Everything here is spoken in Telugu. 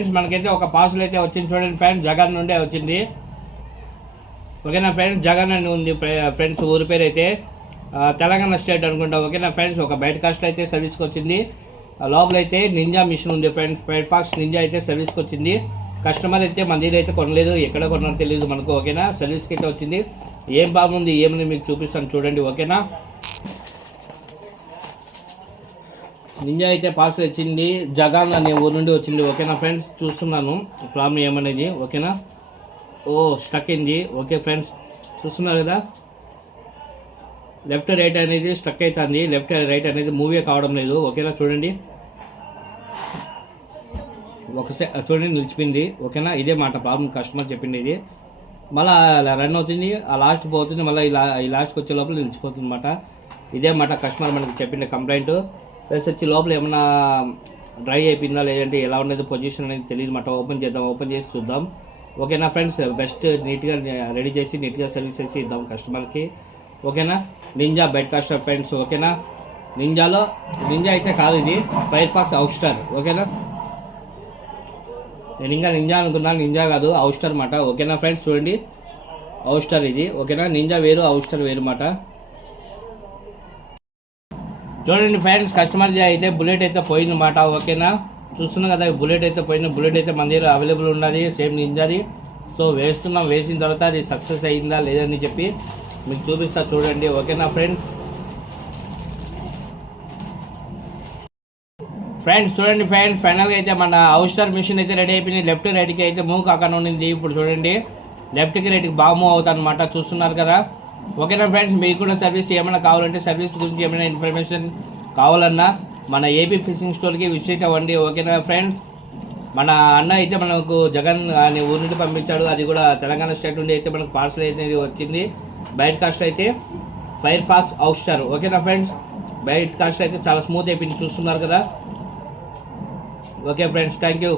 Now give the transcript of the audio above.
ఫ్రెండ్స్ మనకైతే ఒక పార్సల్ అయితే వచ్చింది చూడండి ఫ్రెండ్స్, జగన్ నుండే వచ్చింది. ఓకేనా ఫ్రెండ్స్, జగన్ అని ఉంది ఫ్రెండ్స్, ఊరి పేరు అయితే తెలంగాణ స్టేట్ అనుకుంటా. ఓకేనా ఫ్రెండ్స్, ఒక బయట కాస్ట్ అయితే సర్వీస్కి వచ్చింది. లోపల అయితే నింజా మిషన్ ఉంది ఫ్రెండ్స్, ఫైర్ ఫాక్స్ నింజా అయితే సర్వీస్కి వచ్చింది. కస్టమర్ అయితే మన దగ్గర అయితే కొనలేదు, ఎక్కడ కొన్నారో తెలియదు మనకు. ఓకేనా, సర్వీస్కి అయితే వచ్చింది. ఏం బాగుంది ఏమని మీకు చూపిస్తాను చూడండి. ఓకేనా, నింజా అయితే పార్సల్ వచ్చింది, జగాన్ అనే ఊరు నుండి వచ్చింది. ఓకేనా ఫ్రెండ్స్, చూస్తున్నాను ప్రాబ్లం ఏమనేది. ఓకేనా, ఓ స్టక్ అయింది. ఓకే ఫ్రెండ్స్, చూస్తున్నారు కదా, లెఫ్ట్ రైట్ అనేది స్టక్ అవుతుంది, లెఫ్ట్ రైట్ అనేది మూవీ కావడం లేదు. ఓకేనా, చూడండి చూడండి నిలిచిపోయింది. ఓకేనా, ఇదే మాట ప్రాబ్లం, కస్టమర్ చెప్పింది ఇది. మళ్ళీ రన్ అవుతుంది, ఆ లాస్ట్ పోతుంది, మళ్ళీ ఈ లాస్ట్కి వచ్చే లోపల నిలిచిపోతుంది అన్నమాట. ఇదే మాట కస్టమర్ మనకి చెప్పింది కంప్లైంట్. ప్లస్ వచ్చి లోపల ఏమన్నా డ్రై అయిపోయిందా లేదంటే ఎలా ఉండేది పొజిషన్ అనేది తెలియదు మాట. ఓపెన్ చేద్దాం, ఓపెన్ చేసి చూద్దాం. ఓకేనా ఫ్రెండ్స్, బెస్ట్ నీట్గా రెడీ చేసి నీట్గా సర్వీస్ చేసి ఇద్దాం కస్టమర్కి. ఓకేనా, నింజా బెడ్ కాస్టర్ ఫ్రెండ్స్. ఓకేనా, నింజా అయితే కాదు, ఇది ఫైర్ ఫాక్స్ అవుట్స్టార్. ఓకేనా, నేను ఇంకా నింజా అనుకున్నాను, నింజా కాదు అవుట్స్టార్ మాట. ఓకేనా ఫ్రెండ్స్, చూడండి అవుట్స్టార్ ఇది. ఓకేనా, నింజా వేరు అవుట్స్టార్ వేరు మాట. చూడండి ఫ్రెండ్స్, కస్టమర్ అయితే బుల్లెట్ అయితే పోయిందన్నమాట. ఓకేనా, చూస్తున్నాం కదా, బుల్లెట్ అయితే పోయింది. బుల్లెట్ అయితే మన దగ్గర అవైలబుల్ ఉన్నది, సేమ్ నింజాది. సో వేస్తున్నాం, వేసిన తర్వాత అది సక్సెస్ అయిందా లేదని చెప్పి మీకు చూపిస్తా చూడండి. ఓకేనా ఫ్రెండ్స్, చూడండి ఫ్రెండ్స్, ఫైనల్గా అయితే మన అవుట్స్టార్ మిషన్ అయితే రెడీ అయిపోయింది. లెఫ్ట్ రైట్కి అయితే మూవ్ కాకుండా ఉండింది. ఇప్పుడు చూడండి లెఫ్ట్కి రైట్కి బాగా మూవ్ అవుతుంది అనమాట, చూస్తున్నారు కదా. ఓకేనా ఫ్రెండ్స్, మీకు కూడా సర్వీస్ ఏమైనా కావాలంటే, సర్వీస్ గురించి ఏమైనా ఇన్ఫర్మేషన్ కావాలన్నా మన ఏపీ ఫిషింగ్ స్టోర్కి విజిట్ అవ్వండి. ఓకేనా ఫ్రెండ్స్, మన అన్న అయితే మనకు జగన్ అనే ఊరి నుండి పంపించాడు, అది కూడా తెలంగాణ స్టేట్ నుండి అయితే మనకు పార్సల్ అయితే వచ్చింది. బయట కాస్ట్ అయితే ఫైర్ ఫాక్స్ అవుట్స్టార్. ఓకేనా ఫ్రెండ్స్, బయట కాస్ట్ అయితే చాలా స్మూత్ అయిపోయింది, చూస్తున్నారు కదా. Okay friends, thank you.